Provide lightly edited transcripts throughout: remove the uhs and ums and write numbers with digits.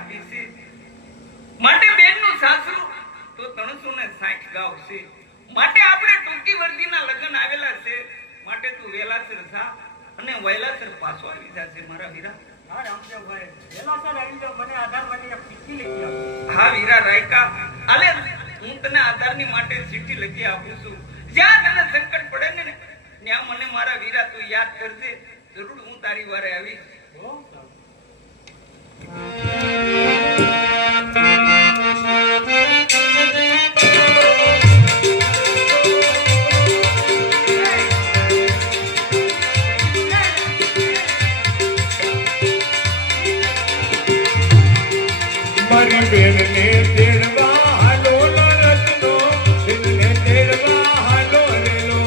આપી છે માટે બેનનું સાસરું તો 360 ગાવ છે માટે આપણે ટૂંકી વર્દીના લગ્ન આવેલા છે માટે તું વેલાસર થા અને વહેલાસર પાછો આવી જાશે મારા વીરા. હા રામદેવભાઈ વેલાસર આવી જાવ, મને આધાર માટે એક ચિઠ્ઠી લખી આપો. હા વીરા રાયકા આલે હું તને આધારની માટે ચિઠ્ઠી લખી આપું છું. જ્યાં તને સંકટ પડે ને ત્યાં મને મારા વીરા તું યાદ કરજે, જરૂર હું તારી વારે આવીશ. મારી બેનને તેડવા હાલો રત્નો, દિલને તેડવા હાલો રેલો.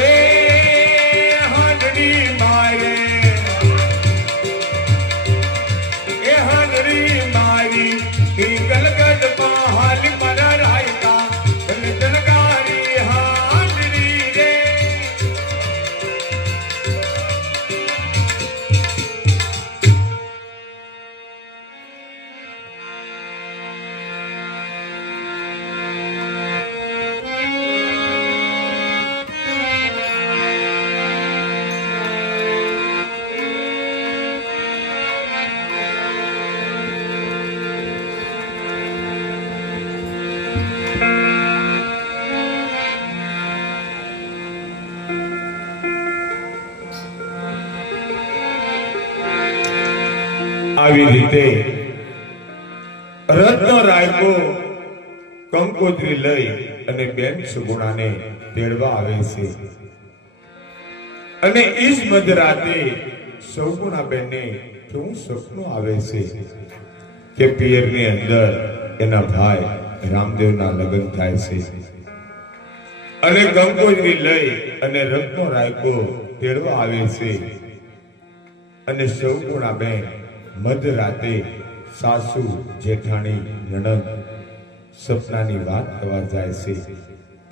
એ હાંડડી મારે, એ હાંડડી મારી ગલગત પહાલ મારા રાયકા તનકારી હાંડડી રે. આવી રીતે રત્નો રાયકો કંકોત્રી લઈ અને બેન સુગુણાને તેડવા આવે છે અને ઈજ મધરાતે સુગુણા બેનને કેવું સપનું આવે છે કે પિયરની અંદર એના ભાઈ રામદેવના લગ્ન થાય છે અને કંકોત્રી લઈ અને રત્નો રાયકો તેડવા આવે છે અને સુગુણા બેન મધરાતે સાસુ જેઠાણી નણંદ સપનાની વાત કરવા જાય છે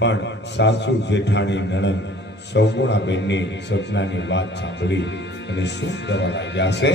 પણ સાસુ જેઠાણી નણંદ સૌગુણાબેનની સપનાની વાત સાંભળી અને શું કરવા લાગ્યા છે.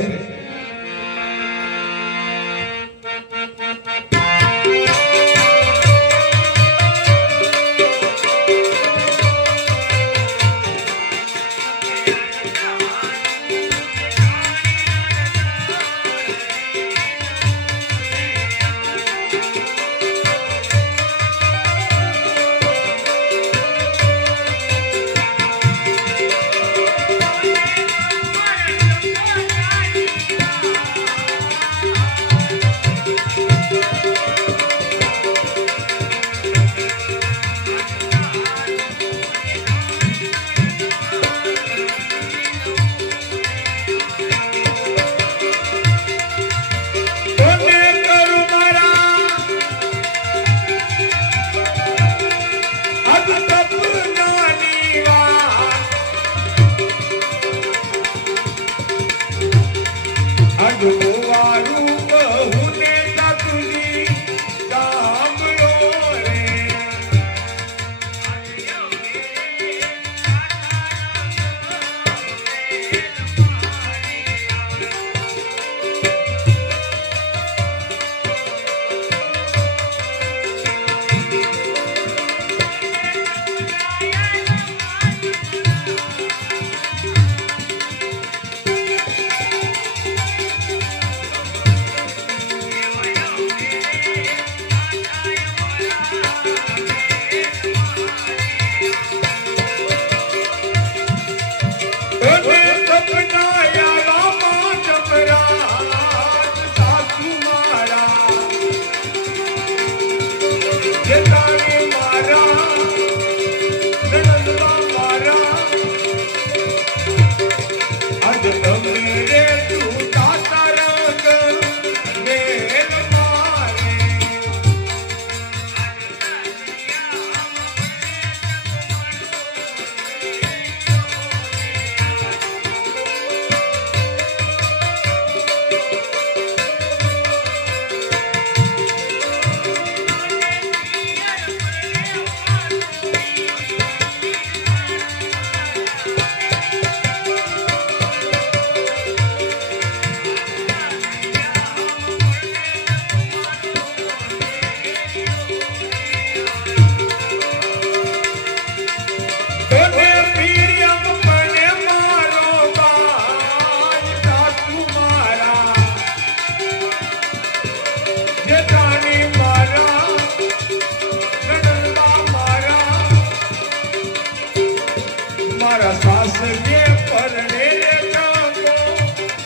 મારા સાસરે પરણે જાગો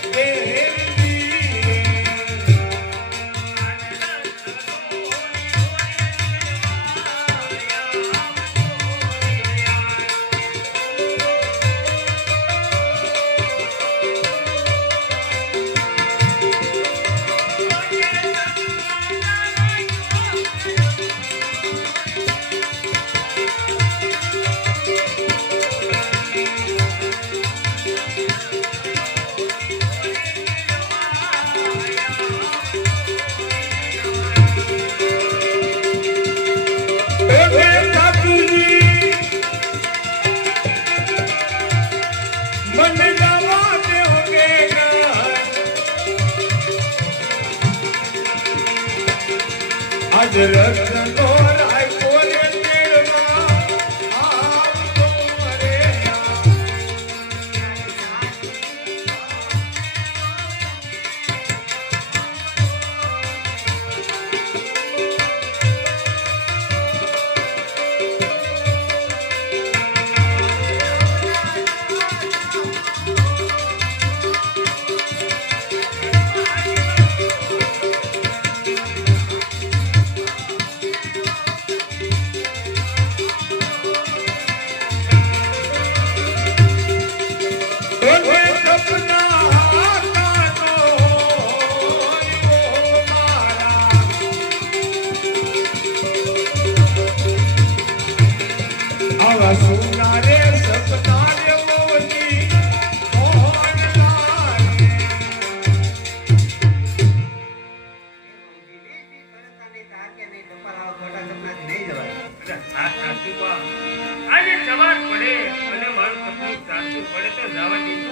દેવી આજ રત્નો રાખ્યો રે તેલમાં આવતો રે આવા સુના રે સપના રે મોતી મોહન લાગે આજે સવાર પડે અને મારું સપનું સાચું પડે તો જવા દે